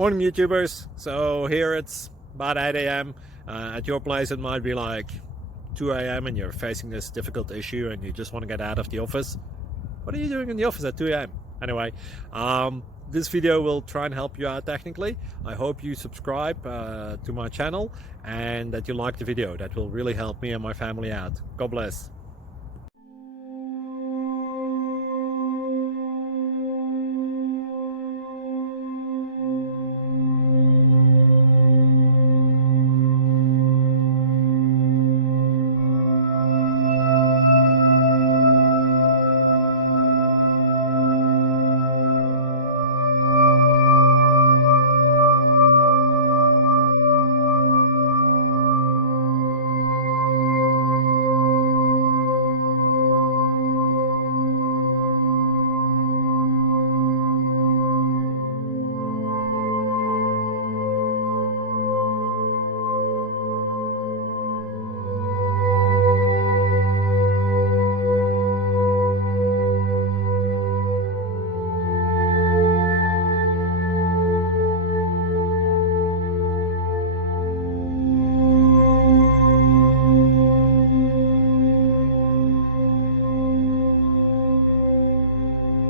Morning YouTubers. So here it's about 8 a.m. At your place it might be like 2 a.m. and you're facing this difficult issue and you just want to get out of the office. What are you doing in the office at 2 a.m.? Anyway, this video will try and help you out technically. I hope you subscribe to my channel and that you like the video. That will really help me and my family out. God bless.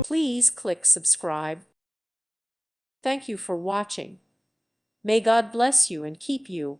Please click subscribe. Thank you for watching. May God bless you and keep you.